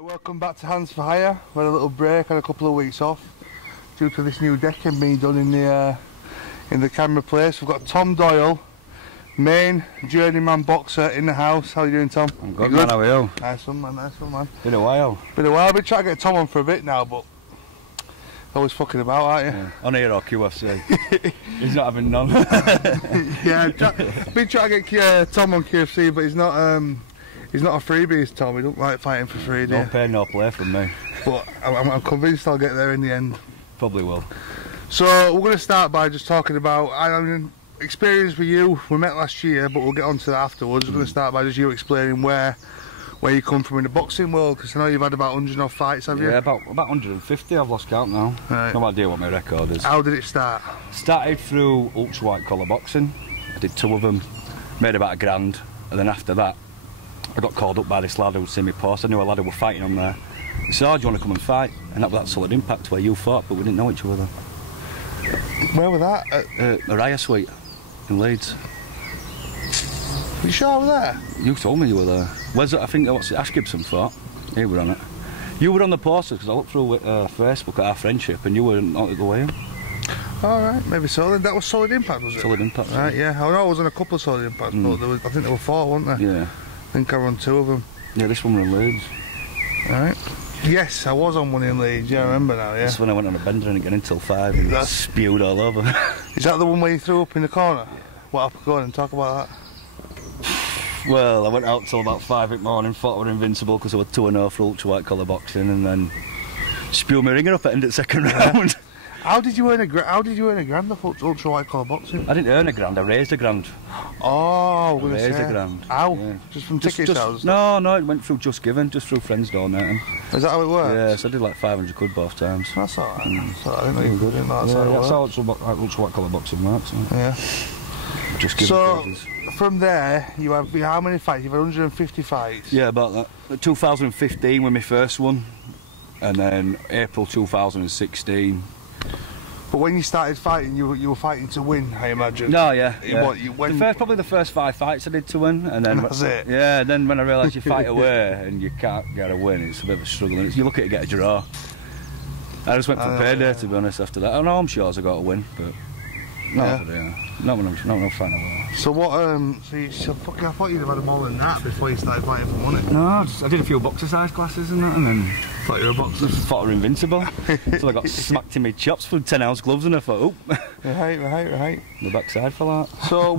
Right, welcome back to Hands for Hire. We had a little break, had a couple of weeks off due to this new decking being done in the camera place. We've got Tom Doyle, main journeyman boxer in the house. How are you doing, Tom? I'm good, man. How are you? Nice one, man. Nice one, man. Been a while. I've been trying to get Tom on for a bit now, but always fucking about, aren't you? Yeah. On here or QFC. He's not having none. Yeah, I've been trying to get Tom on QFC, but he's not a freebie, Tom. He don't like fighting for free, do you? No pay, no play from me. But I'm convinced I'll get there in the end. Probably will. So we're going to start by just talking about experience with you. We met last year, but we'll get on to that afterwards. We're going to start by just you explaining where you come from in the boxing world, because I know you've had about 100 odd fights, have you? Yeah, about 150. I've lost count now. Right. No idea what my record is. How did it start? Started through ultra white collar boxing. I did 2 of them, made about £1,000, and then after that I got called up by this lad who'd seen me post. I knew a lad who were fighting on there. He said, "Oh, do you want to come and fight?" And that was that Solid Impact where you fought, but we didn't know each other. Where was that? Mariah Suite in Leeds. Are you sure I was there? You told me you were there. Where's it? I think what's it? Ash Gibson fought. You were on it. You were on the posters because I looked through Facebook at our friendship, and you were not at the weigh-in. All right, maybe so. That was Solid Impact, was it? Solid Impact. Right, yeah. I know I was on a couple of Solid Impacts, but I think there were 4, weren't there? Yeah. I think I run 2 of them. Yeah, this one were in Leeds. Right. Yes, I was on one in Leeds. Yeah, I remember now. Yeah. This one I went on a bender and didn't get in till 5 and that's spewed all over. Is that the one where you threw up in the corner? What happened? Go on and talk about that. Well, I went out till about 5 in the morning, thought I were invincible because I was 2-0 for ultra white collar boxing, and then spewed my ringer up at the end of the second round. How did you earn a grand off ultra white collar boxing? I didn't earn £1,000. I raised £1,000. Oh, I raised £1,000. How? Yeah. Just from ticket sales? No, it went through Just Giving, just through friends donating. Is that how it works? Yeah, so I did like 500 quid both times. That's alright. I didn't know you were good in that. That's how ultra white collar boxing works. Yeah. Just Giving. So, pages. from there, you have how many fights? You've had 150 fights? Yeah, about that. 2015 was my first one, and then April 2016. But when you started fighting, you were fighting to win, I imagine. No, yeah. What, you went... Probably the first 5 fights I did to win, and then that's it. Yeah, then when I realised you fight away and you can't get a win, it's a bit of a struggle. And you look at it, get a draw. I just went for payday, to be honest. After that, I know I'm sure I got a win, but not when I'm fighting away. So what? So fucking, I thought you'd have had more than that before you started fighting for money. No, I did a few exercise classes and that, and then thought you were a boxer. Thought I were invincible. So I got smacked in my chops with 10-ounce gloves, and I thought, oh. Right. The backside for that. So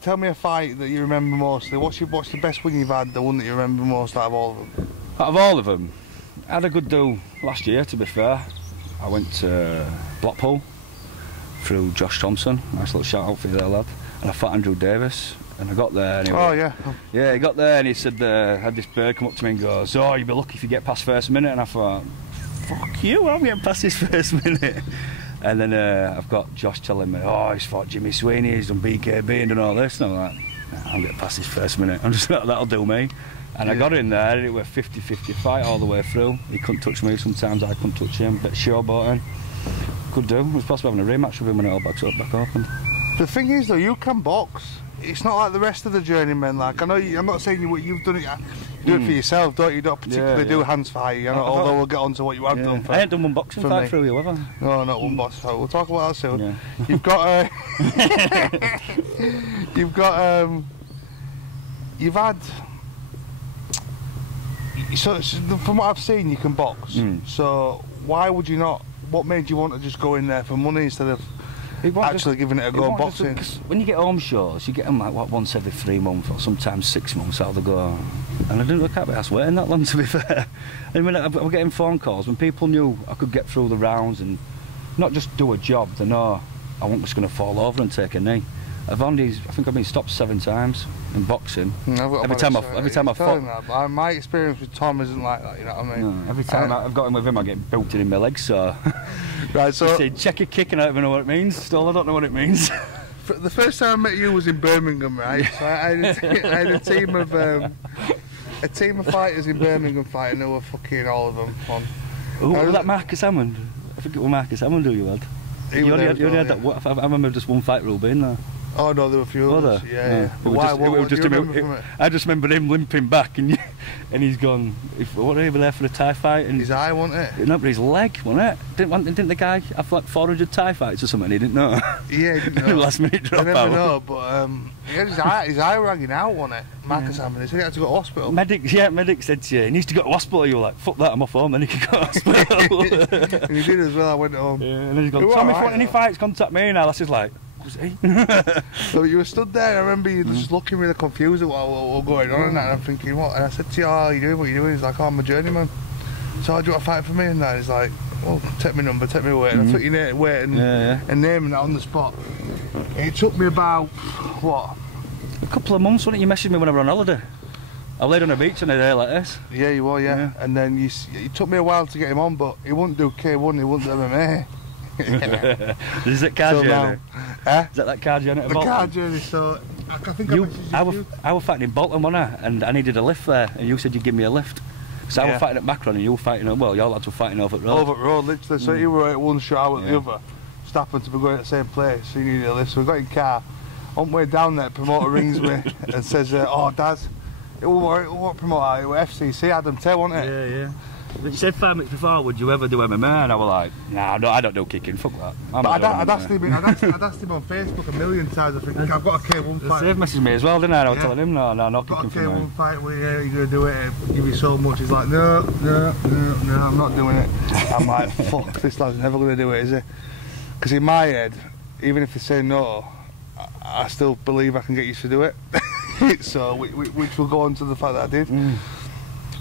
tell me a fight that you remember mostly. What's the best win you've had? The one that you remember most out of all of them? Out of all of them, I had a good do last year. To be fair, I went to Blackpool through Josh Thompson. Nice little shout out for you there, lad. And I fought Andrew Davis, and I got there. And he got there, and he said, had this bird come up to me and goes, "Oh, you'll be lucky if you get past first minute." And I thought, "Fuck you, I'm getting past this first minute." And then I've got Josh telling me, "Oh, he's fought Jimmy Sweeney, he's done BKB and done all this." And I'm like, "Nah, I'm getting past this first minute. I'm just that'll do me." And I got in there, and it was a 50-50 fight all the way through. He couldn't touch me, sometimes I couldn't touch him, bit showboating. Could do. It was possible having a rematch with him when it all back open. The thing is though, you can box. It's not like the rest of the journeymen. Like, I know I'm not saying you've done it. You do it for yourself, don't you? You don't particularly do Hands for Hire. Although we'll get on to what you have done. I ain't done one boxing fight through you, have I? No, not one boxing fight. We'll talk about that soon. Yeah. You've had. So from what I've seen, you can box. So why would you not? What made you want to just go in there for money instead of actually giving it a go boxing? When you get home shows, you get them like once every 3 months or sometimes 6 months how they go. And I can't be asked waiting that long, to be fair. And when I was getting phone calls when people knew I could get through the rounds and not just do a job, they know I wasn't just going to fall over and take a knee. I think I've been stopped 7 times in boxing. Every time I fought. My experience with Tom isn't like that, you know what I mean? No, every time I've got him with him, I get belted in my legs, so... Right, so... Said, check your kick, and I don't even know what it means. Still, I don't know what it means. The first time I met you was in Birmingham, right? So I had a team of fighters in Birmingham fighting who were fucking all of them fun. Who was that, Marcus Hammond? I think it was Marcus Hammond who you had. You only had that. I remember just one fight rule being there. Oh no, there were a few of us. Yeah. But why? What do you remember from it? I just remember him limping back, and he's gone. What are you there for a Thai fight? And his eye, wasn't it? No, but his leg, wasn't it? Didn't the guy have like 400 Thai fights or something? He didn't know. Yeah, he didn't know. Last minute drop I never out. know, but he had his eye hanging out, wasn't it? Marcus Hammond, he said he had to go to hospital. Medic said to you, he needs to go to hospital. You were like, fuck that, I'm off home, then he can go to hospital. And he did as well. I went home. Yeah, and then he's gone, Tom, if you want any fights, contact me. And I was just like, was he? So you were stood there, I remember you just looking really confused at what was going on and that, and I'm thinking, what? And I said to you, oh, how are you doing, what are you doing? He's like, oh, I'm a journeyman. So do you want to fight for me? And that, he's like, well, take my number, take my weight. And I took your weight and name and that on the spot. And it took me about, what? A couple of months, wasn't it? You messaged me when I were on holiday. I laid on a beach on a day like this. Yeah, you were, yeah. And then it took me a while to get him on, but he wouldn't do K1, he wouldn't do MMA. Is it car journey? Is that car journey? The car journey, so I think I was fighting in Bolton, wasn't I? And I needed a lift there, and you said you'd give me a lift. So I was fighting at Macron, and you were fighting at, well, your lads were fighting over at Road. Over at Road, literally. So you were at one shot, at the other. Just happened to be going at the same place, so you needed a lift. So we got in car. On the way down there, promoter rings me and says, oh, Daz, what promoter? It was FCC, Adam Tay, wasn't it? Yeah. But you said 5 minutes before, would you ever do MMA? And I was like, nah, no, I don't do kicking, fuck that. I'd asked him on Facebook a million times, I think, I've got a K1 fight. Dave messaged me as well, didn't I? And I was telling him, no, not kicking for me. I've got a K1 fight with you, you're going to do it, I'll give you so much. He's like, no, I'm not doing it. I'm like, fuck, this lad's never going to do it, is he? Because in my head, even if they say no, I still believe I can get you to do it. So, which will go on to the fact that I did.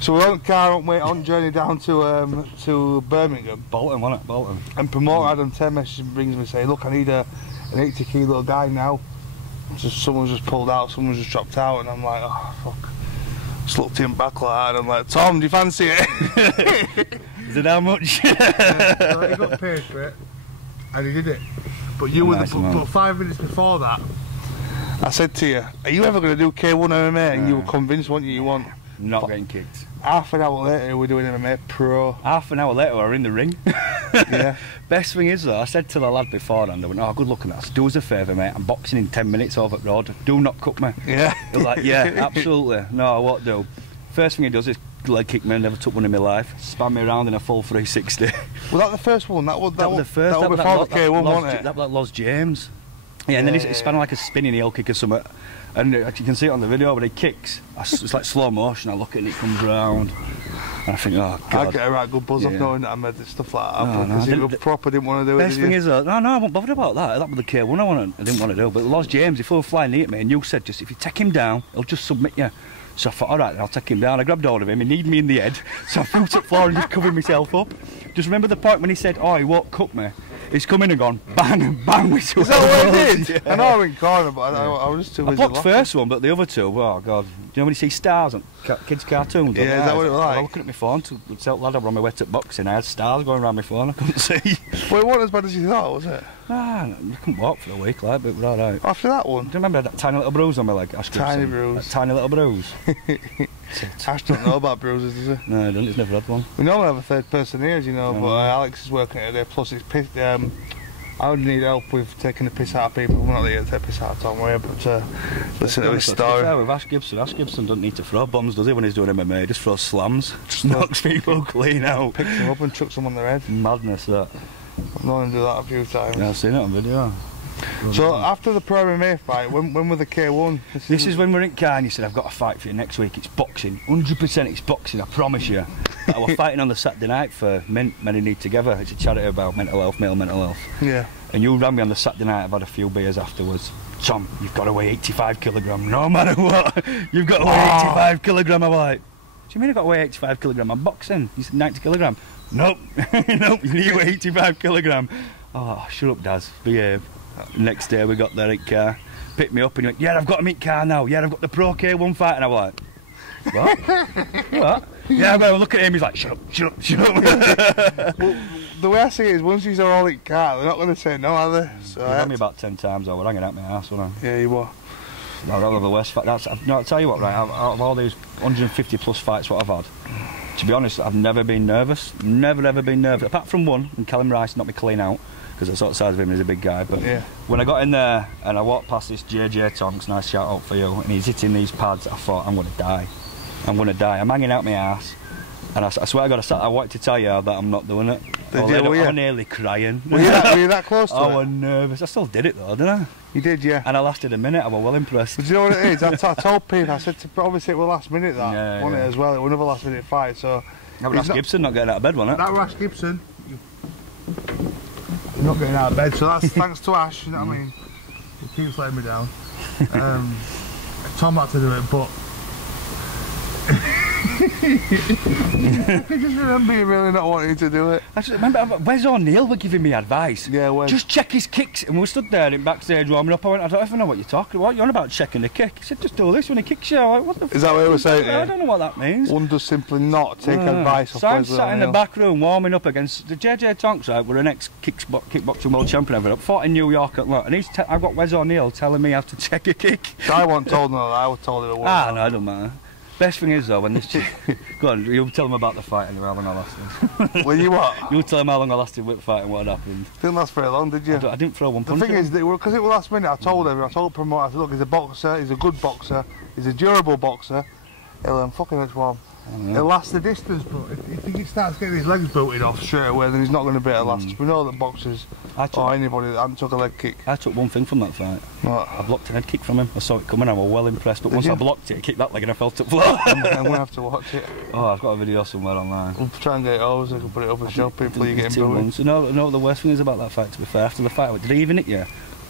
So we're on the car, on journey down to Birmingham. Bolton, wasn't it? Bolton. And promoter Adam Tay brings me saying, look, I need an 80 kilo guy now. Someone's just pulled out, someone's just dropped out, and I'm like, oh, fuck. Just looked him back like that, and I'm like, Tom, do you fancy it? Is it how much? So he got paid for it, and he did it. But you were but 5 minutes before that, I said to you, are you ever going to do K1 MMA? And you were convinced, weren't you? You want not getting kicked. Half an hour later, we're doing MMA Pro. Half an hour later, we're in the ring. Yeah. Best thing is, though, I said to the lad beforehand, I went, oh, good luck on that. Do us a favour, mate. I'm boxing in 10 minutes over at Road. Do not cut me. Yeah. He was like, yeah, absolutely. No, I won't do. First thing he does is leg kick me. I never took one in my life. Span me around in a full 360. Was that the first one? That was the first. That was before the K1, wasn't it? That was like Los James. Yeah, and then he span like a spinning heel kick or something. And you can see it on the video, but he kicks. It's like slow motion. I look at it and it comes round. And I think, oh, God. I get a right good buzz off knowing that I made stuff like that. Because he didn't want to do it. Best thing is, no, I wasn't bothered about that. That was the K1 I didn't want to do. But Los James, if he was flying near me, and you said, just if you take him down, he'll just submit you. So I thought, all right, then I'll take him down. I grabbed hold of him. He needed me in the head. So I flew to the floor and just covered myself up. Just remember the point when he said, oh, he won't cut me. He's come in and gone, bang, bang. Is that what he did? Yeah. I know I went corner, but I was just too busy. I blocked the first one, but the other two, oh, God. Do you know when you see stars on kids' cartoons? Yeah, is that what it was like? I was looking at my phone to tell the lad I was on my way to boxing. I had stars going around my phone. I couldn't see. Well, it wasn't as bad as you thought, was it? Nah, I couldn't walk for a week, like, but we're all right. After that one? Do you remember that tiny little bruise on my leg? Tiny bruise. That tiny little bruise. Ash don't know about bruises, does he? No, he doesn't. He's never had one. We normally have a third person here, as you know, but Alex is working today, plus it's pissed. I would need help with taking the piss out of people. We're not here to take piss out of Tom, we're but to listen to his story. With Ash Gibson doesn't need to throw bombs, does he, when he's doing MMA? He just throws slams. Just knocks people clean out. Picks them up and chucks them on their head. Madness, that. I've known him do that a few times. Yeah, I've seen it on video. So after the Pro MMA fight, when were the K1? This is when we're in car and you said, I've got a fight for you next week. It's boxing. 100% it's boxing, I promise you. I was fighting on the Saturday night for Men Who Need Together. It's a charity about mental health, male mental health. Yeah. And you ran me on the Saturday night. I've had a few beers afterwards. Tom, you've got to weigh 85 kilograms, no matter what. You've got to weigh 85 kilograms. I'm like, what do you mean I've got to weigh 85 kilograms? I'm boxing. You said 90 kilograms. Nope. Nope, you need to weigh 85 kilograms. Oh, shut up, Daz. Behave. Next day we got there in car, picked me up and he went, yeah, I've got to meet car now. Yeah, I've got the Pro K1 fight. And I was like, what? What? Yeah, I'm going to look at him. He's like, shut up, shut up, shut up. Well, the way I see it is, once these are all in car, they're not going to say no, are they? So he rang me about 10 times. I was hanging out my ass, wasn't I? Yeah, you were. No, that was the worst fight. No, I'll tell you what, right, out of all these 150 plus fights what I've had, to be honest, I've never been nervous. Never, ever been nervous. Apart from one, and Callum Rice knocked me clean out. because I saw the size of him, he's a big guy. But Yeah. when I got in there and I walked past this JJ Tonks, nice shout out for you, and he's hitting these pads, I thought, I'm going to die. I'm going to die. I'm hanging out my ass. And I swear to God, I wanted to tell you that I'm not doing it. I'm nearly crying. Were you that close to it? I was nervous. I still did it though, didn't I? You did, yeah. And I lasted a minute. I was well impressed. But do you know what it is? I told people, I said, obviously it was last minute that, Yeah, wasn't yeah. it, as well? It was another last minute fight, so... That was Gibson not getting out of bed, wasn't it? That was Ash Gibson. He's not getting out of bed, so that's thanks to Ash, you know what I mean? He keeps letting me down. Tom had to do it, but... I can just remember you really not wanting to do it. I just remember Wes O'Neill were giving me advice. Yeah, Wes. Just check his kicks. And we stood there in backstage warming up. I went, I don't even know what you're talking about. You're on about checking the kick. He said, just do this when he kicks you. I went, what the Is that what he was saying? I don't know what that means. One does simply not take advice off So I'm Wes sat in the O'Neill. back room warming up against the JJ Tonks, right? We're an ex-kickboxing world champion ever. Fought in New York. And I've got Wes O'Neill telling me how to check a kick. So I wasn't told none of that, I was told it was. Ah, no, it don't matter. Best thing is though, when this chick... Go on, you tell them about the fight anyway, how long I lasted. Well, you what? You tell them how long I lasted with the fight and what had happened. Didn't last very long, did you? I didn't throw one punch. The thing is, because it was last minute, I told everyone, I told the promoter, I said, look, he's a boxer, he's a good boxer, he's a durable boxer, he'll fucking much one. He'll last the distance, but if he starts getting his legs booted off straight away, then he's not going to be able to last. We know that boxers, or anybody that hasn't took a leg kick. I took one thing from that fight. What? I blocked an head kick from him. I saw it coming, I was well impressed, but once I blocked it, he kicked that leg and I fell to the floor. I'm going to have to watch it. Oh, I've got a video somewhere online. We'll try and get it over so I can put it up and show people you're getting booted. You know what the worst thing is about that fight, to be fair? After the fight, I went, did he even hit you?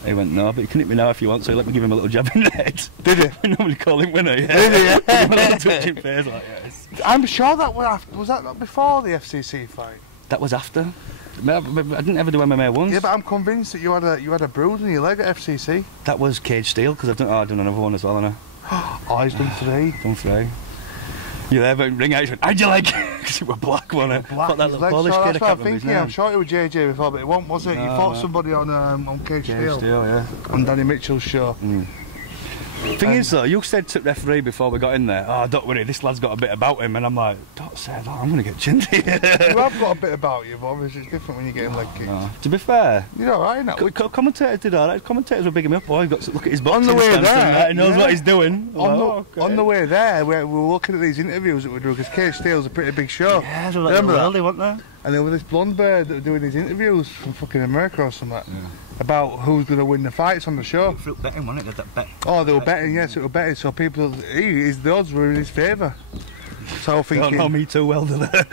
He went, no, but you can hit me now if you want, so he let me give him a little jab in the head. Did he? We normally call him winner, yeah. Did he, yeah? Give him a little touching face like yes. I'm sure that was after, was that not before the FCC fight? That was after. I didn't ever do MMA once. Yeah, but I'm convinced that you had a bruise in your leg at FCC. That was cage steel, because I've done another one as well, haven't I? Oh, he's done 3. Done 3. You there, but ring out, he went, how'd you like? Because it was black, wasn't it? Black, that little Polish kid, I that's what can't I'm remember his thinking. name. I'm sure it was JJ before, but it wasn't, was it? You fought somebody on Cage Steel. Yeah. On Danny Mitchell's show. Thing is though, you said to the referee before we got in there, oh don't worry, this lad's got a bit about him, and I'm like, don't say that, I'm going to get chinned here. You have got a bit about you, but obviously it's different when you're getting leg kicked. No. To be fair, You're alright now. Commentators did alright, commentators were bigging me up, boy, you've got to look at his boxing On the way stance there, and that, he knows yeah. what he's doing. On the way there, we were looking at these interviews that we do, because Cage Steel's a pretty big show. Yeah, they're like Remember that? worldly, weren't they? And there was this blonde bird that were doing these interviews from fucking America or something, about who's going to win the fights on the show. Betting, wasn't it? That bet. Oh, they were betting, yes, it were betting, so people, the odds were in his favour. So I was thinking... Don't know me too well, do they?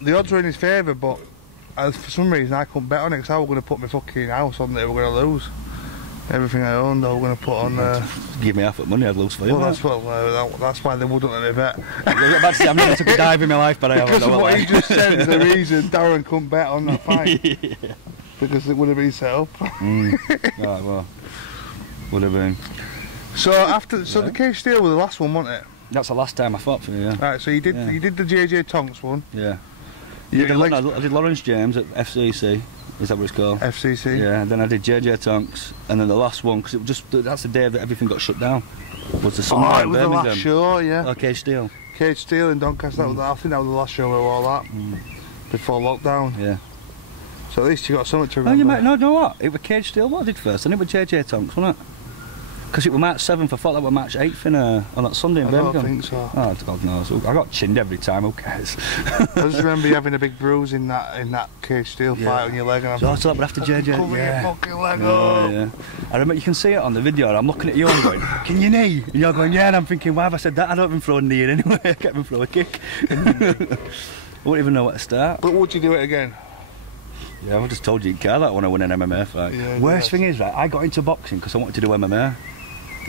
The odds were in his favour, but for some reason I couldn't bet on it, because I was going to put my fucking house on that they were going to lose. Everything I owned I was going to put on... Give me half the money, I'd lose for you. Well, that's why they wouldn't let me bet. I've never took a dive in my life, but I Because of what he just said is the reason. reason Darren couldn't bet on that fight. Yeah. Because it would have been set up. Right, well, would have been. So the Cage Steel was the last one, wasn't it? That's the last time I fought for you, yeah. Right, so you did the JJ Tonks one. Yeah. I did Lawrence James at FCC, is that what it's called? FCC. Yeah, and then I did JJ Tonks, and then the last one, because that's the day that everything got shut down, was the Sunday Oh, it in was the Birmingham. last show, yeah. Oh, Cage Steel. Cage Steel in Doncaster, I think that was the last show with all that, before lockdown. Yeah. So at least you got something to Oh, remember. you might know what? It was Cage Steel what I did first, and it was JJ Tonks, wasn't it? Because it was March 7th, I thought that was March 8th on that Sunday in I Birmingham. don't think so. Oh, God knows. I got chinned every time, who cares? I just remember you having a big bruise in that Cage Steel fight on your leg, and I'm So I thought, but after JJ, cover your fucking leg yeah, up. yeah. I remember, you can see it on the video, and I'm looking at you and going, can you knee? And you're going, yeah, and I'm thinking, why have I said that? I don't even throw a knee in anyway, I can't even throw a kick. I wouldn't even know where to start. But would you do it again? Yeah, I just told you can't that when I win an MMA fight. Yeah, Worst thing is, right, I got into boxing because I wanted to do MMA.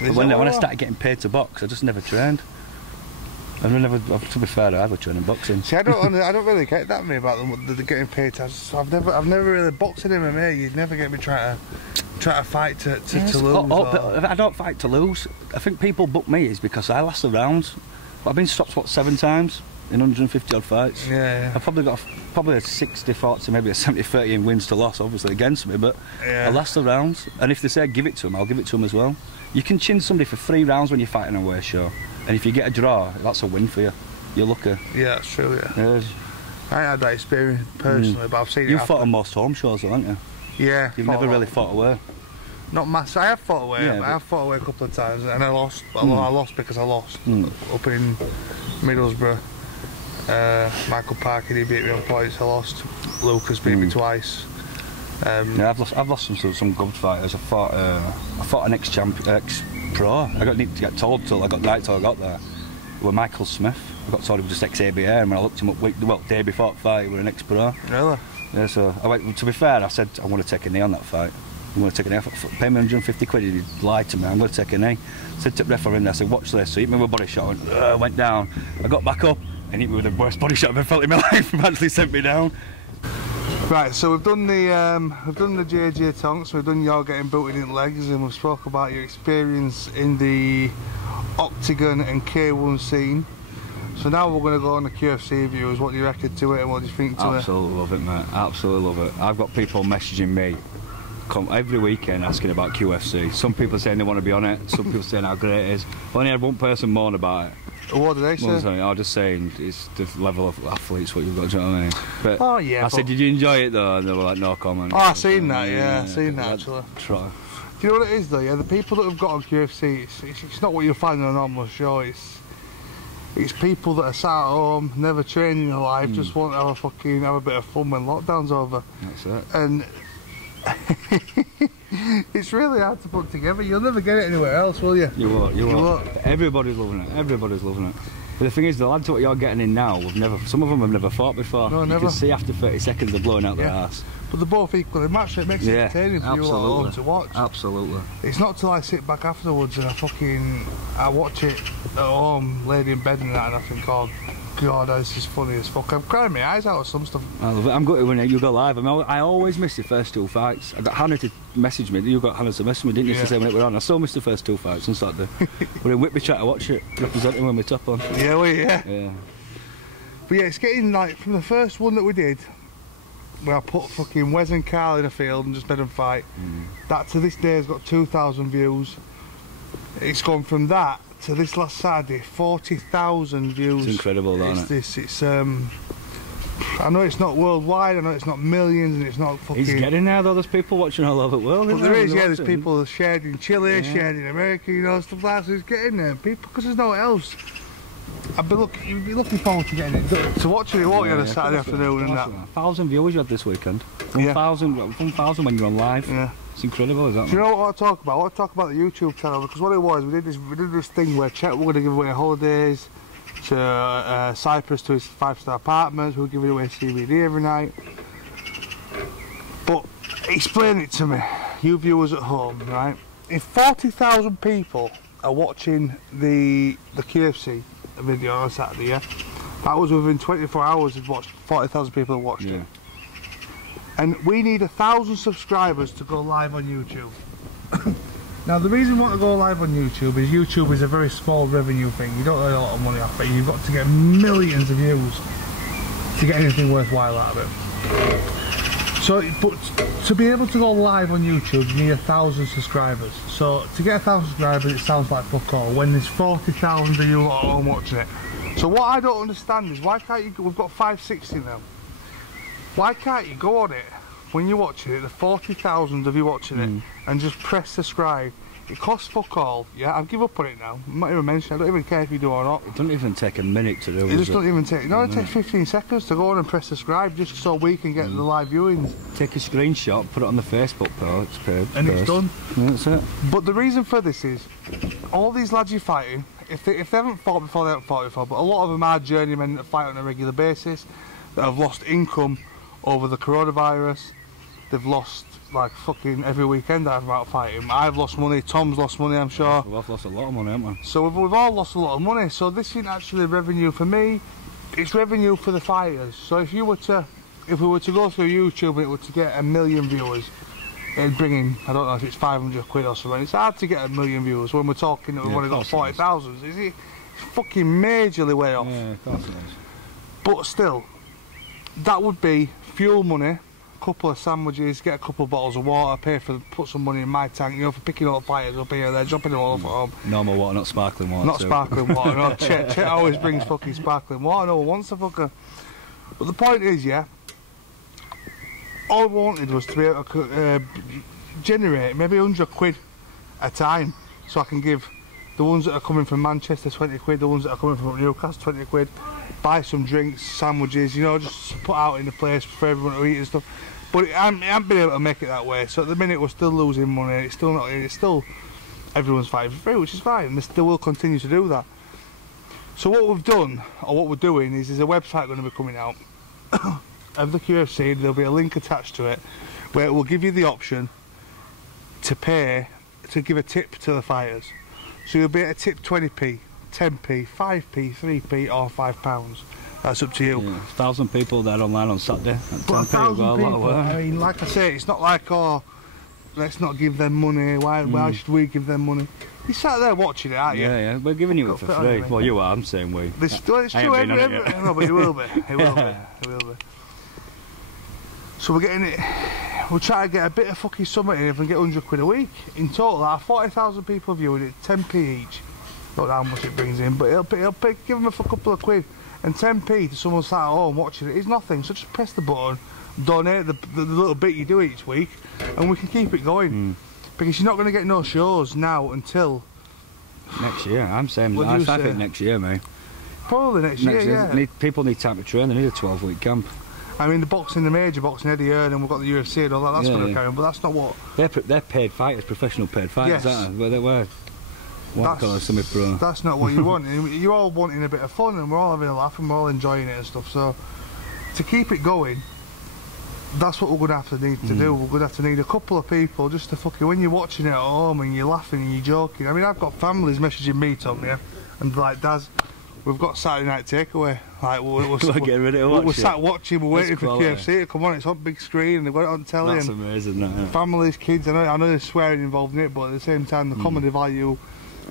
But when I started getting paid to box, I just never trained. I've never, to be fair, I would train in boxing. See, I don't really get that me about them getting paid. I've never really boxed in MMA. You'd never get me trying to fight to lose. But I don't fight to lose. I think people book me is because I last the rounds. But I've been stopped 7 times in 150 odd fights. Yeah. I've probably got a 60-40, maybe a 70-30 in wins to loss, obviously against me. But I last the rounds, and if they say give it to them, I'll give it to them as well. You can chin somebody for 3 rounds when you're fighting a away show, and if you get a draw, that's a win for you. You're lucky. Yeah, that's true. Yeah. Yes. I had that experience personally, but I've seen it. You fought on most home shows, though, haven't you? Yeah. You've never really fought away. Not massive. I have fought away. Yeah, I have fought away a couple of times, and I lost. But I lost because I lost up in Middlesbrough. Michael Parker, he beat me on points. I lost. Lucas beat me twice. Yeah, I've lost some good fighters. I fought an ex-pro. I got to get told till I got I got there. It was Michael Smith. I got told he was just ex-ABA, and when I looked him up, day before the fight, he was an ex-pro. Really? Yeah. So I went. To be fair, I said I'm going to take a knee on that fight. I'm going to take a knee. Pay me 150 quid. He lied to me. I'm going to take a knee. I said to the referee, I said, watch this. So he hit me with a body shot. Went down. I got back up, and he hit me with the worst body shot I've ever felt in my life. He actually sent me down. Right, so we've done the JJ Tonks, we've done your getting booted in the legs, and we've spoke about your experience in the Octagon and K1 scene. So now we're going to go on the QFC views. What do you reckon to it, and what do you think to it? Absolutely love it, mate. Absolutely love it. I've got people messaging me every weekend asking about QFC. Some people saying they want to be on it, some people saying how great it is. I've only had one person moan about it. What did they say? I'm just saying it's the level of athletes what you've got, do you know what I mean? But oh yeah. I said, did you enjoy it though? And they were like, no comment. Oh, I've seen that, yeah, I've seen that actually. Try. Do you know what it is though, yeah? The people that have got on QFC, it's not what you'll find on a normal show, it's people that are sat at home, never trained in their life, just want to have a bit of fun when lockdown's over. That's it. And it's really hard to put together. You'll never get it anywhere else, will you? You won't. Everybody's loving it. Everybody's loving it. But the thing is, the lads what you're getting in now, some of them have never fought before. No, never. You can see after 30 seconds they're blowing out their arse. But they're both equally matched. It makes it entertaining for you at home to watch. Absolutely. It's not till I sit back afterwards and I watch it at home, laid in bed and that, and I think, oh God, this is funny as fuck. I'm crying my eyes out of some stuff. I love it. I'm good when you go live. I always miss the first two fights. I got Hannah to message me. You got Hannah to message me, didn't you? To say when it were on. I still missed the first two fights on Saturday. We're in Whitby chat to watch it, representing when we top on. Yeah. But yeah, it's getting like from the first one that we did, where I put fucking Wes and Carl in a field and just made them fight. That to this day has got 2,000 views. It's gone from that to this last Saturday, 40,000 views. It's incredible, isn't it? It's I know it's not worldwide, I know it's not millions, and it's not fucking... He's getting there though, there's people watching all over the world. But there is, there's people shared in Chile, shared in America, you know, stuff like that, so it's getting there. People, because there's nowhere else. You'd be looking forward to getting it, to watching it, won't you, on a Saturday afternoon and that. 1,000 viewers you had this weekend. 1,000 when you're on live. Yeah. It's incredible, isn't it? Do you know what I want to talk about? I want to talk about the YouTube channel, because what it was, we did this thing where we're going to give away holidays to Cyprus, to his 5-star apartments. We're giving away CBD every night. But explain it to me, you viewers at home, right? If 40,000 people are watching the KFC video on Saturday, yeah, that was within 24 hours. We've watched 40,000 people have watched it. And we need 1,000 subscribers to go live on YouTube. Now the reason we want to go live on YouTube is a very small revenue thing. You don't earn a lot of money off it. You've got to get millions of views to get anything worthwhile out of it. So, but to be able to go live on YouTube, you need 1,000 subscribers. So to get 1,000 subscribers, it sounds like fuck all. When there's 40,000 of you at home watching it. So what I don't understand is why can't you? We've got 560 now. Why can't you go on it when you're watching it, the 40,000 of you watching it, and just press subscribe? It costs fuck all, yeah, I've given up on it now. I'm not even mentioning, I don't even care if you do or not. It doesn't even take a minute to do it. It just doesn't even take, no, it takes 15 seconds to go on and press subscribe just so we can get the live viewings. Take a screenshot, put it on the Facebook page. And it's done. And that's it. But the reason for this is, all these lads you're fighting, if they haven't fought before, they haven't fought before, but a lot of them are journeymen that fight on a regular basis, that have lost income over the coronavirus. They've lost like fucking every weekend I've out fighting. I've lost money, Tom's lost money, I'm sure. We've all lost a lot of money, haven't we? So we've all lost a lot of money. So this isn't actually revenue for me, it's revenue for the fighters. So if we were to go through YouTube and it were to get 1 million viewers, it'd bring in, I don't know if it's 500 quid or something. It's hard to get 1 million viewers when we're talking that we've only got 40,000. It's fucking majorly way off. Yeah, of course it is. But still, that would be fuel money, couple of sandwiches, get a couple of bottles of water, put some money in my tank, you know, for picking all the fighters up here and there, dropping them all off at home. Normal water, not sparkling water. Not sparkling water, no. Chet always brings fucking sparkling water, no one wants a fucker. But the point is, yeah, all I wanted was to be able to generate maybe 100 quid a time, so I can give the ones that are coming from Manchester 20 quid, the ones that are coming from Newcastle 20 quid, buy some drinks, sandwiches, you know, just put out in the place for everyone to eat and stuff. But I haven't been able to make it that way, so at the minute we're still losing money. It's still not, it's still everyone's fighting for free, which is fine, and they still will continue to do that. So what we've done, or what we're doing, is there's a website going to be coming out of the QFC. There'll be a link attached to it where it will give you the option to pay, to give a tip to the fighters. So you'll be able to tip 20p, 10p, 5p, 3p or £5. That's up to you. Yeah, 1,000 people there online on Saturday. But 1,000 people, I mean, like I say, it's not like, oh, let's not give them money, why should we give them money? You sat there watching it, aren't you? Yeah, we're giving you it for free. Well, you are, I'm saying we. It's true, no, but it will be, it will be, it will be. So we're getting it, we'll try to get a bit of fucking something in if we get 100 quid a week. In total, our 40,000 people viewing it, 10p each. Don't know how much it brings in, but it'll give them a couple of quid. And 10p to someone sat at home watching it is nothing, so just press the button, donate the little bit you do each week, and we can keep it going. Because you're not going to get no shows now until... Next year, I'm saying, I think next year, mate. Probably next year, yeah. People need time to train, they need a 12-week camp. I mean, the major boxing, Eddie Hearn, and we've got the UFC and all that, that's going to carry on, but that's not what... They're paid fighters, professional paid fighters, aren't they? That's not what you want. You're all wanting a bit of fun, and we're all having a laugh, and we're all enjoying it and stuff. So to keep it going, that's what we're going to have to need to do. We're going to have to need a couple of people just to fucking, when you're watching it at home and you're laughing and you're joking. I mean, I've got families messaging me, Tom, yeah, and like, Daz, we've got Saturday night takeaway. Like we're getting ready to watch. We're sat watching. We're waiting for QFC to come on. It's on big screen, and they've got it on telly. That's amazing. That, yeah. Families, kids. I know there's swearing involved in it, but at the same time, the comedy value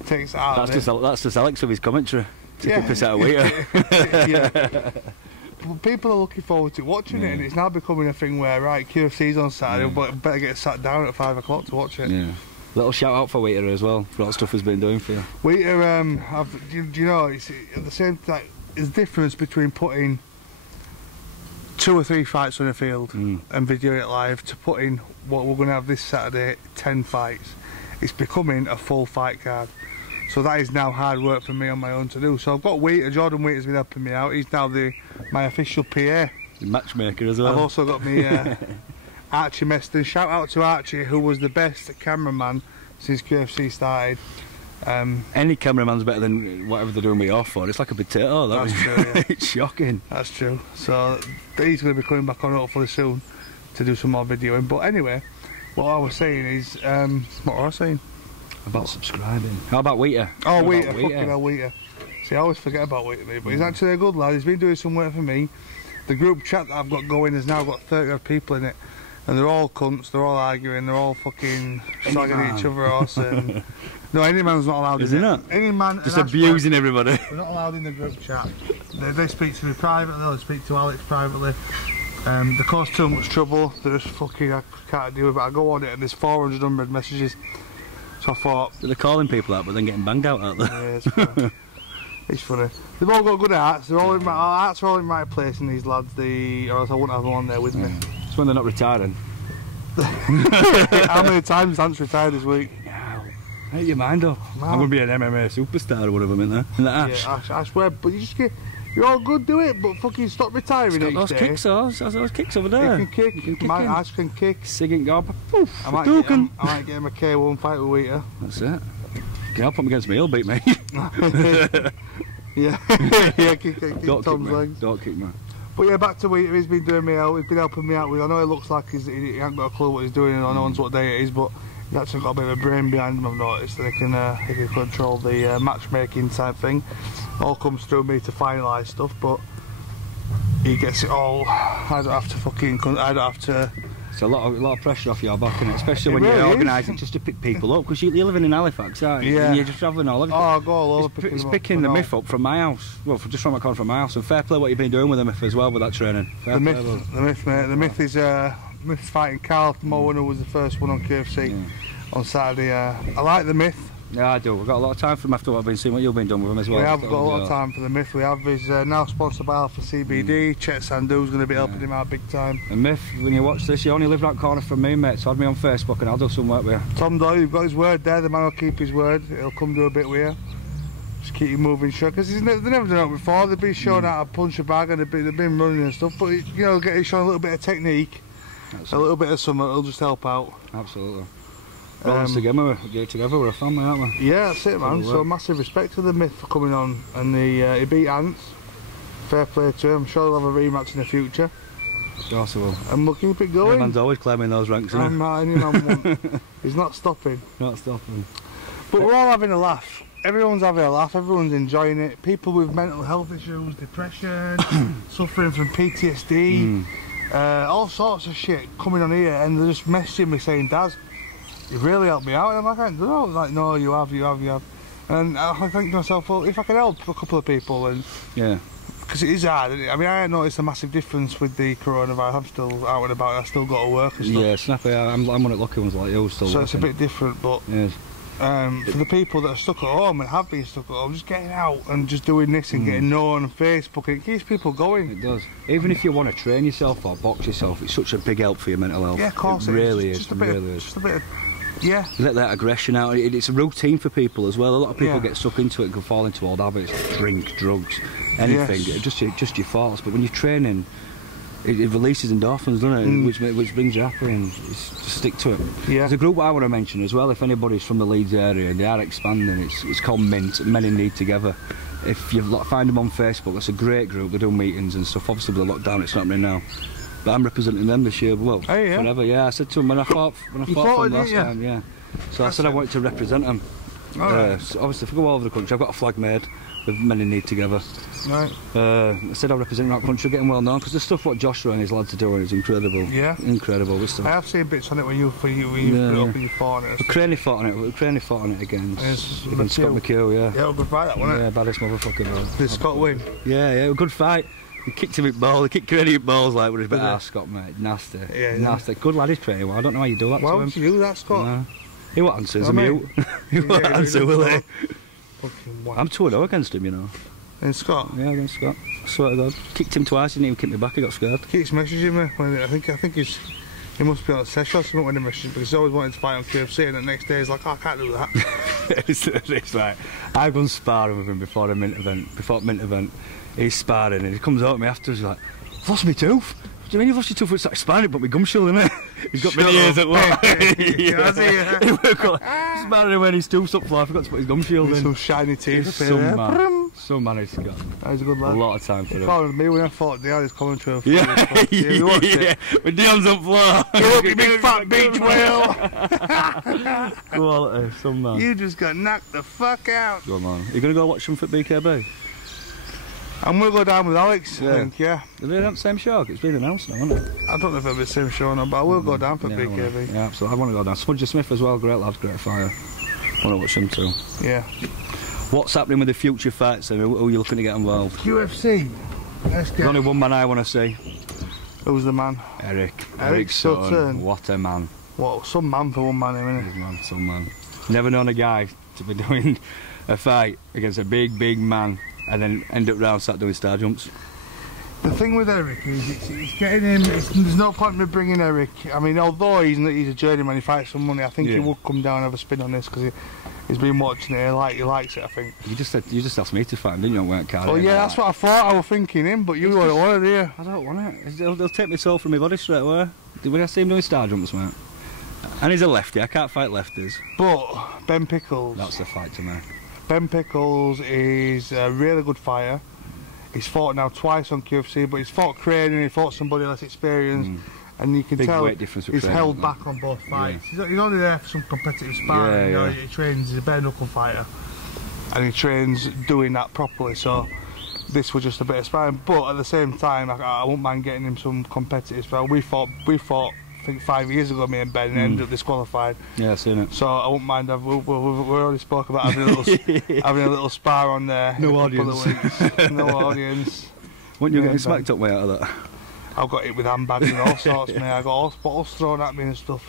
takes it out. That's just Alex with his commentary. Take a piss out of Wheater. Yeah. People are looking forward to watching it, and it's now becoming a thing where, right, QFC's on Saturday, but better get sat down at 5 o'clock to watch it. Yeah. Little shout out for Wheater as well, for all the stuff he's been doing for you. Wheater, do you know, it's at the same time, there's a difference between putting 2 or 3 fights on the field and videoing it live to putting what we're going to have this Saturday, 10 fights. It's becoming a full fight card. So that is now hard work for me on my own to do. So I've got Wheater, Jordan Wheater's been helping me out. He's now my official PA. The matchmaker as well. I've also got me Archie Meston. Shout out to Archie, who was the best cameraman since QFC started. Any cameraman's better than whatever they're doing me off for. It's like a potato. That's true, yeah. It's shocking. That's true. So he's going to be coming back on hopefully soon to do some more videoing. But anyway, what I was saying is, what was I saying? About subscribing. How about Wheater? Oh, Wheater, fucking hell, Wheater. See, I always forget about Wheater, mate, but he's actually a good lad. He's been doing some work for me. The group chat that I've got going has now got 30 odd people in it, and they're all cunts, they're all arguing, they're all fucking slagging each other off. And no, any man's not allowed in it. Any man just abusing everybody. We're not allowed in the group chat. They speak to me privately, they speak to Alex privately. They cause too much trouble. They're just fucking, I can't deal with it. I go on it and there's 400 unread messages. So I thought... They're calling people out but then getting banged out, aren't they? Yeah, it's funny. It's funny. They've all got good hearts. They're all in my hearts are all in the right place in these lads. Or else I wouldn't have them on there with me. It's when they're not retiring. How many times Ant's retired this week? Make your mind up. I'm going to be an MMA superstar or whatever, isn't there? In the Ash. Yeah, I swear, but you just get... You're all good, do it, but fucking stop retiring each day. Those kicks, those kicks over there. You can kick. My Ash can kick. Sigging gob. I might get him a K1 fight with Wheater. That's it. Can help him against me, he'll beat me. Yeah, kick Tom's legs. Don't kick me. But yeah, back to Wheater, he's been doing me out, he's been helping me out with, I know it looks like he hasn't got a clue what he's doing and no one's what day it is, but he's actually got a bit of a brain behind him, I've noticed, that he can control the matchmaking type thing. All comes through me to finalise stuff, but he gets it all. I don't have to. It's a lot of pressure off your back, isn't it? Especially when you're organising just to pick people up, because you're living in Halifax, aren't you? Yeah. And you're just travelling all over. Oh, I go all over. He's picking the myth up from my house. Well, just from my house. And fair play what you've been doing with the myth as well with that training. The myth, mate. The myth is fighting Carl Mowen, who was the first one on QFC on Saturday. I like the myth. Yeah, I do. I've got a lot of time for him after what I've been seeing, what you've been doing with him as well. We have got a lot of time for the Myth. We have his now sponsored by Alpha CBD. Chet Sandhu's going to be helping him out big time. And Myth, when you watch this, you only live that corner from me, mate, so add me on Facebook and I'll do some work with you. Tom Doyle, you've got his word there. The man will keep his word. He'll come do a bit with you. Just keep you moving short, because they've never done it before. They've been shown how to punch a bag and they've been running and stuff, but you know, getting shown a little bit of technique, a little bit of something, it'll just help out. Absolutely. Get together, we're a family, aren't we? Yeah, that's it, man. So massive respect to the Myth for coming on, and he beat Ants. Fair play to him. I'm sure they'll have a rematch in the future. Of course I will. And we'll keep it going. Man's always climbing those ranks, isn't he? Any man won't. He's not stopping. Not stopping. But we're all having a laugh. Everyone's having a laugh, everyone's enjoying it. People with mental health issues, depression, suffering from PTSD, all sorts of shit coming on here, and they're just messaging me saying, Daz, you've really helped me out. And I'm like, I don't know. Like, no, you have. And I think to myself, well, if I can help a couple of people, and yeah, because it is hard. Isn't it? I mean, I noticed a massiff difference with the coronavirus. I'm still out and about. I've still got to work and stuff. Yeah, snappy. I'm one of the lucky ones like you, still. So working. It's a bit different, but. Yes. For the people that are stuck at home and have been stuck at home, just getting out and just doing this and getting known on Facebook, it keeps people going. It does. Even if you want to train yourself or box yourself, it's such a big help for your mental health. Yeah, of course it really is. Just a bit of, yeah. Let that aggression out. It's a routine for people as well. A lot of people get stuck into it and can fall into old habits, drink, drugs, anything. Yes. Just your thoughts. But when you're training, it releases endorphins, doesn't it? Which brings you happy, and just stick to it. Yeah. There's a group I want to mention as well. If anybody's from the Leeds area, they are expanding. It's called Mint, Men in Need Together. If you find them on Facebook, that's a great group. They do meetings and stuff. Obviously with the lockdown, it's not happening now. But I'm representing them this year. Well, forever. Yeah, I said to them when I fought for them last time. Yeah. So I said I wanted to represent them. So obviously, if I go all over the country, I've got a flag made with Men in Need Together. Right. I said I represent that country, getting well known, because the stuff what Joshua and his lads are doing is incredible. Yeah. Incredible. I have seen bits on it when you put it up and you fought on it. Craney fought on it against Scott McHugh, yeah. Yeah, it was a good fight, that, wasn't it? Yeah, baddest motherfucker. Did Scott win? Yeah, a good fight. He kicked him at ball, he kicked Craney at balls like with his bit Scott, mate. Nasty. Yeah, nasty. Good lad, he's training well. I don't know how you do that to him. Why would you do that, Scott? No. He won't answer, he's a mute. He won't answer, will he? I'm 2-0 against him, you know. And Scott? Yeah, against Scott. I swear to God. Kicked him twice, he didn't even kick me back, he got scared. Keeps messaging me. I think he must be on a session or something when he messages, because he's always wanted to fight on KFC, and the next day he's like, oh, I can't do that. It's right. I've gone sparring with him before the Mint event. He's sparring and he comes out at me afterwards, he's like, I've lost my tooth. What do you mean you've lost your tooth? It's like sparring, but my gum shield, isn't it? He's got many years at work. Sparring when his tooth's up fly, I forgot to put his gum shield in. Some shiny teeth. Some man he's got. That was a good lad. A lot of time for him. He called me when I fought Dion, his commentary. Yeah, when Dion's on floor. You look, you big fat beach whale. Quality, some man. You just got knocked the fuck out. Go on, man. Are you going to go watch them for BKB? I'm going to go down with Alex, I think, yeah. Are they on the same show? It's been announced now, hasn't it? I don't know if it'll be the same show or not, but I will go down for BKB. Yeah, absolutely. I want to go down. Smudger Smith as well, great lad, great fire. I want to watch him too. Yeah. What's happening with the future fights and who are you looking to get involved? UFC. There's only one man I want to see. Who's the man? Eric Sutton. What a man. What, some man for one man, isn't he? Some man. Never known a guy to be doing a fight against a big man and then end up round sat doing star jumps. The thing with Eric is it's getting him. There's no point in me bringing Eric. I mean, although he's a journeyman, he fights some money. I think he would come down and have a spin on this because he's been watching it. He likes it. I think. You just asked me to fight him, didn't you? On work card. Oh yeah, that's what I thought. I was thinking him, but you don't want it, do you? I don't want it. They'll take my soul from my body straight away. When I see him doing star jumps, mate. And he's a lefty. I can't fight lefties. But Ben Pickles. That's the fight to me. Ben Pickles is a really good fighter. He's fought now twice on QFC, but he's fought Crane and he fought somebody less experienced, and you can tell he's held back on both fights. He's only there for some competitive sparring. He trains, he's a bare knuckle fighter, and he trains doing that properly. So this was just a bit of sparring, but at the same time, I won't mind getting him some competitive sparring. We fought. I think 5 years ago, me and Ben, and ended up disqualified. Yeah, I've seen it. So I won't mind. We already spoke about having a little spar on there. No audience. No audience. Weren't you getting smacked up way out of that? I've got hit with handbags and all sorts, mate. I got all bottles thrown at me and stuff.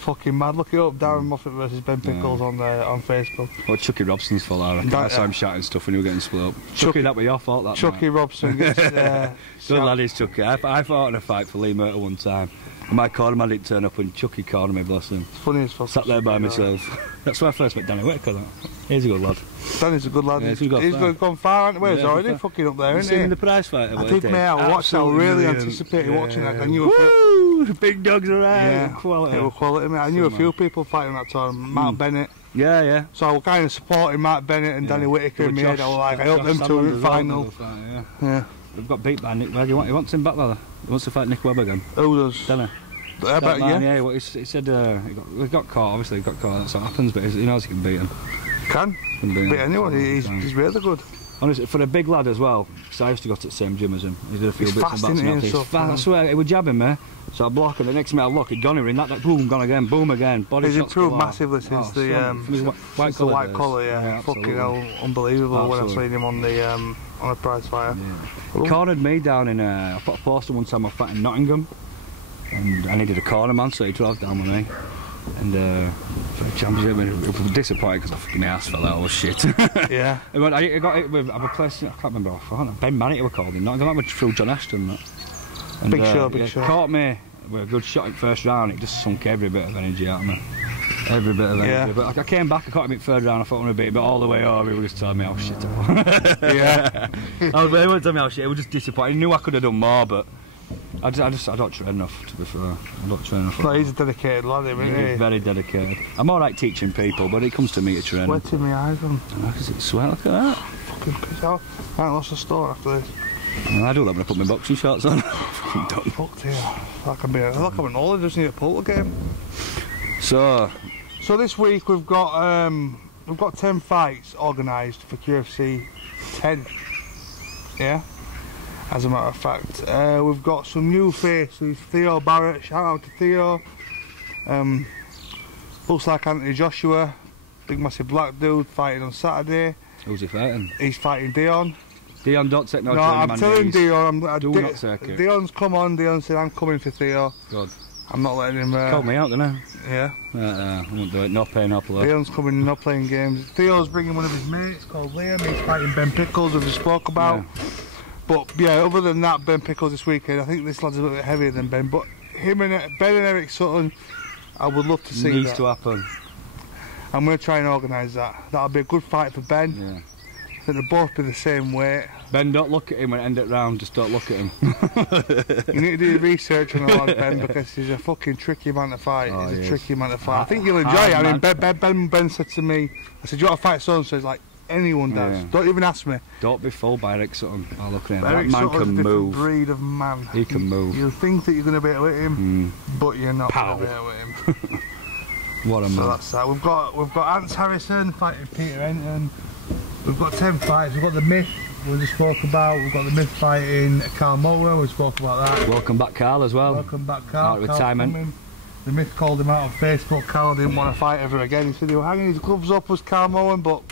Fucking mad. Look it up. Daz Moffitt versus Ben Pickles on Facebook. Well, Chucky Robson's fault, I reckon. That's why I'm shouting stuff when you were getting split up. Chucky, that was your fault, that Chucky Robson gets... Good lad is Chucky. I fought in a fight for Lee Murter one time. My cornerman didn't turn up and Chucky cornered me, bless him. It's funny as fuck. Sat there by myself. That's where I first met Danny Whitaker, that. He's a good lad. Danny's a good lad. Yeah, he's gone far, hasn't he? He's already fucking up there, isn't he? In the prize fight. I did, mate. I watched that. I really anticipated watching that. I knew Woo! The big dogs are right. Yeah, quality. It was quality, mate. I knew a few people fighting that tournament. Mark Bennett. Yeah, yeah. So I was kind of supporting Mark Bennett and Danny Whitaker in my head. I was like, I hope them two are in the final. Yeah. We've got beat by Nick Webber. He wants him back there. He wants to fight Nick Webber again. Who does? Danny. Yeah, well, he said he got caught, obviously he got caught, that's what happens, but he knows he can beat him. Can beat anyone, he's really good. Honestly, for a big lad as well, because I used to go to the same gym as him, he did a few he's bits fast, and bats. He's fast, I swear, he would jab him, so I block, and the next minute I look, he'd gone in that, boom, gone again, boom again, body he's shots improved massively since the white collar, yeah, fucking hell, unbelievable when I seen him on a prize fighter. Yeah. He cornered me down in, I put a poster one time I fought in Nottingham, and I needed a corner man, so he drove down with me. And for the championship, I was disappointed because my ass fell out, shit. Yeah. I got it with a place, I can't remember, Ben Mannity were called in Nottingham, that was through John Ashton. That. And, big show. Caught me with a good shot in first round, it just sunk every bit of energy out of me. Every bit of energy. Yeah. But I came back, I caught him in third round, I thought I was a bit, but all the way over, he was just telling me how shit it was. Yeah. He wasn't telling me how shit, he was just disappointed. He knew I could have done more, but I don't train enough, to be fair. I don't train enough. No, he's a dedicated lad, isn't he? He's very dedicated. I'm alright teaching people, but it comes to me to training. Sweat in my eyes, man. I know, because it's sweat, look at that. Fucking piss off. I ain't lost a store after this. Well, I do that when I put my boxing shorts on. Fucking done. Fucked here. Like I'm an older, just need a pull game. So this week we've got 10 fights organised for QFC 10. Yeah? As a matter of fact, we've got some new faces. Theo Barrett, shout out to Theo. Looks like Anthony Joshua, big massive black dude, fighting on Saturday. Who's he fighting? He's fighting Dion. Dion, don't take no I'm telling Dion. Do not take it. Dion's come on. Dion said, I'm coming for Theo. Good. I'm not letting him... Called me out, didn't he? Yeah. I won't do it. No pain, no play. Dion's coming, not playing games. Theo's bringing one of his mates called Liam. He's fighting Ben Pickles, as we spoke about. Yeah. But yeah, other than that, Ben Pickles this weekend, I think this lad's a little bit heavier than Ben. But Ben and Eric Sutton, I would love to see Needs to happen. I'm going to try and organise that. That'll be a good fight for Ben. Yeah. I think they'll both be the same weight. Ben, don't look at him when it end it round, just don't look at him. You need to do your research on the lad Ben, because he's a fucking tricky man to fight. He's a tricky man to fight. I think you'll enjoy it. I mean, Ben said to me, I said, do you want to fight so-and-so? He's like, anyone does. Yeah. Don't even ask me. Don't be fooled by Eric Sutton. I'll look at him. Eric that man Sutton's can a move. Breed of man. He can move. You think that you're going to be able to hit him, but you're not going to be able to hit him. What a man. So that's that. We've got Ants Harrison fighting Peter Enton. We've got 10 fights. We've got the Myth we just spoke about. We've got the Myth fighting Carl Mower. We spoke about that. Welcome back, Carl, as well. Welcome back, Carl. Out of retirement. The Myth called him out on Facebook. Carl didn't want to fight ever again. He said he was hanging his gloves up as Carl Mowen, but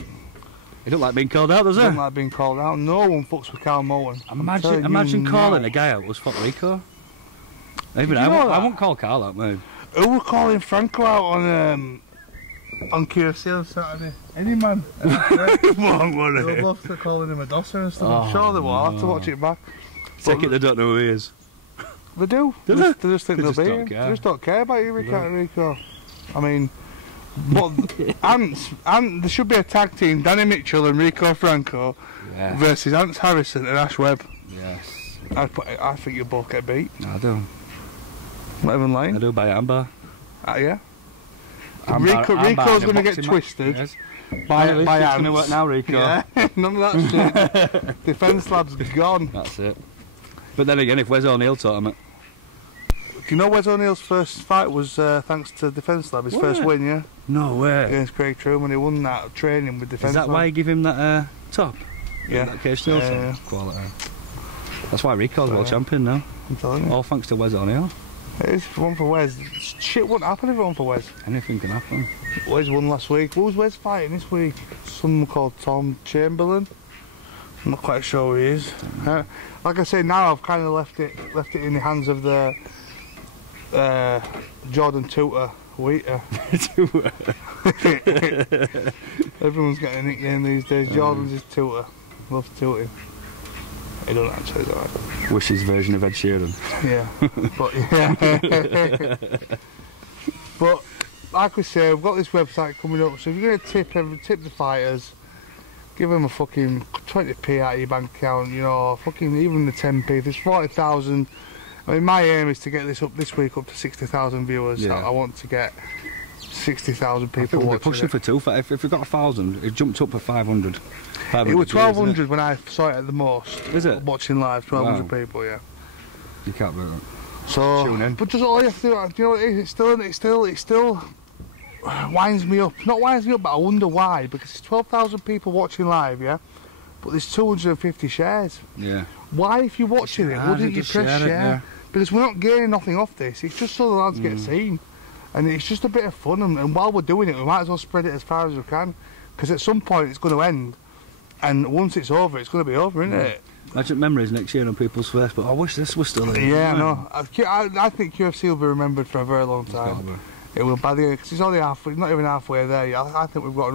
he don't like being called out, does he? He doesn't like being called out. No one fucks with Carl Mowen. Imagine calling a guy out was fuck Rico. Even I won't call Carl out, mate. Who were calling Franco out on QFC on Saturday? Any man. They were both calling him a dosser and stuff. I'm sure they will. I'll have to watch it back. Take it they don't know who he is. They do. They just think they'll be him. They just don't care about you, Rico. I mean, but there should be a tag team, Danny Mitchell and Rico Franco versus Ants Harrison and Ash Webb. Yes. I think you'll both get beat. I do. Not even lying. I do by Amber. Yeah. Rico's going to get twisted by Ants. Now, Rico. Yeah. None of that shit. Defence lab's gone. That's it. But then again, if Wes O'Neill taught him it. Do you know Wes O'Neill's first fight was thanks to Defence Lab, his first win, yeah? No way. Against Craig Truman, he won that training with Defence Lab. Is that why you give him that top? Yeah. That cage still quality. That's why Rico's world champion now. I'm telling you. All thanks to Wes O'Neill. It is one for Wes. Shit wouldn't happen if it wasn't for Wes. Anything can happen. Wes won last week. Who's Wes fighting this week? Someone called Tom Chamberlain. I'm not quite sure who he is. Like I say, now I've kind of left it in the hands of the Jordan Tutor Waiter. Everyone's getting a nickname these days. Jordan's his tutor. Loves tutoring. He don't actually do it. Wish's version of Ed Sheeran. Yeah. But yeah. But like we say, we've got this website coming up, so if you're going to tip the fighters, give them a fucking 20p out of your bank account, you know, fucking even the 10p. If it's 40,000, I mean, my aim is to get this week up to 60,000 viewers. Yeah. I want to get 60,000 people I think we'll be watching pushing it. for two. If we've got 1,000, it jumped up for 500. It was 1,200 when I saw it at the most. Is it? Watching live, 1,200 Wow. people, yeah. You can't beat that. So, Tune in. but just all you have to do, you know what it is? It still winds me up. Not winds me up, but I wonder why. Because it's 12,000 people watching live, yeah? But there's 250 shares. Yeah. Why, if you're watching it, wouldn't you press share? Yeah. Because we're not gaining nothing off this. It's just so the lads get seen. And it's just a bit of fun. And while we're doing it, we might as well spread it as far as we can. Because at some point it's going to end. And once it's over, it's going to be over, isn't it? Imagine memories next year on people's face, but I wish this was still there. Yeah, I know. I think UFC will be remembered for a very long time. It will, by the end, because it's only halfway, not even halfway there yet. I think we've got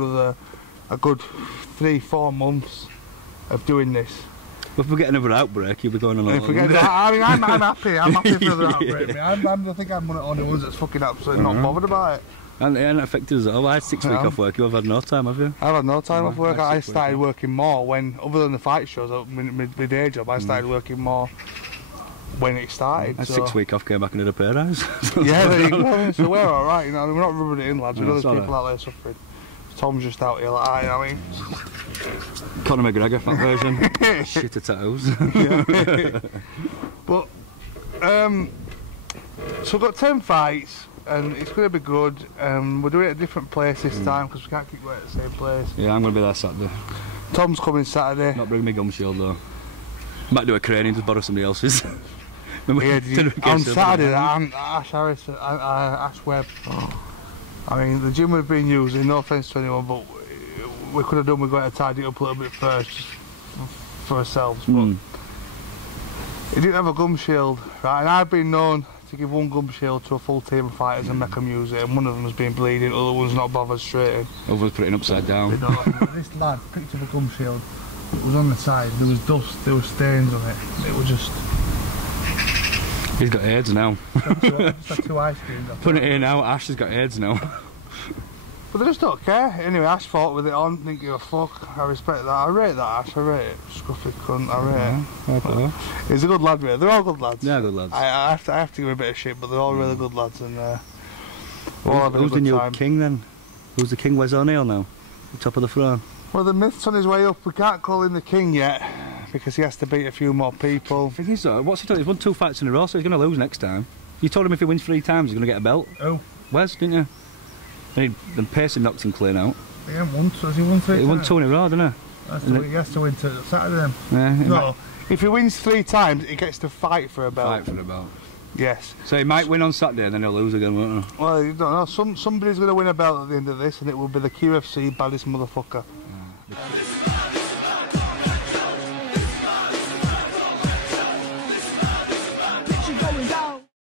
a good 3-4 months of doing this. But if we get another outbreak, you'll be going on a lot longer. I mean, I'm happy. I'm happy for the outbreak. I think I'm one of the only ones that's fucking absolutely not bothered about it. And it ain't affected us at all. I had 6 weeks off work. You've had no time, have you? I've had no time off work. I started working more when, other than the fight shows, my day job, I started working more when it started. I had so. 6 weeks off, came back and did a pay rise. Yeah, there you go. So we're alright, you know, we're not rubbing it in, lads. We know No, there's people out there suffering. Tom's just out here like, you know what I mean? Conor McGregor, fat version. Shit of tattoos. But, so we've got 10 fights, and it's going to be good. We're doing it at a different place this time, because we can't keep going at the same place. Yeah, I'm going to be there Saturday. Tom's coming Saturday. Not bringing me gum shield though. Might do a crane and just borrow somebody else's. Yeah, on Saturday, Ash Harris, Ash Webb. I mean, the gym we've been using, no offence to anyone, but we could have done, we're going to tidy it up a little bit first, just for ourselves. But he didn't have a gum shield, right? And I've been known to give one gum shield to a full team of fighters and make them use it, and one of them has been bleeding, the other one's not bothered straight in. Others putting upside down. This lad picked up a gum shield, it was on the side, there was dust, there were stains on it, it was just... He's got AIDS now. Just had 2 ice creams. Putting it here now, Ash has got AIDS now. But they just don't care. Anyway, Ash fought with it on, didn't give a fuck. I respect that. I rate that, Ash. I rate it. Scruffy cunt, I rate it. He's a good lad, really. They're all good lads. Yeah, good lads. I have to give him a bit of shit, but they're all really good lads. And who's the new king then? Who's the king? Where's O'Neill now? The top of the throne. Well, the myth's on his way up. We can't call him the king yet, because he has to beat a few more people. The thing is though, what's he done? He's won 2 fights in a row, so he's going to lose next time. You told him if he wins 3 times, he's going to get a belt. Oh. Wes, didn't you? Then Pacey knocked him clean out. He hasn't won, so has he won 3 times? He won 2 in a row, didn't he? He has to win Saturday then. Yeah. No, if he wins 3 times, he gets to fight for a belt. Fight for the belt. Yes. So he might win on Saturday and then he'll lose again, won't he? Well, you don't know. Somebody's going to win a belt at the end of this, and it will be the QFC baddest motherfucker. Yeah.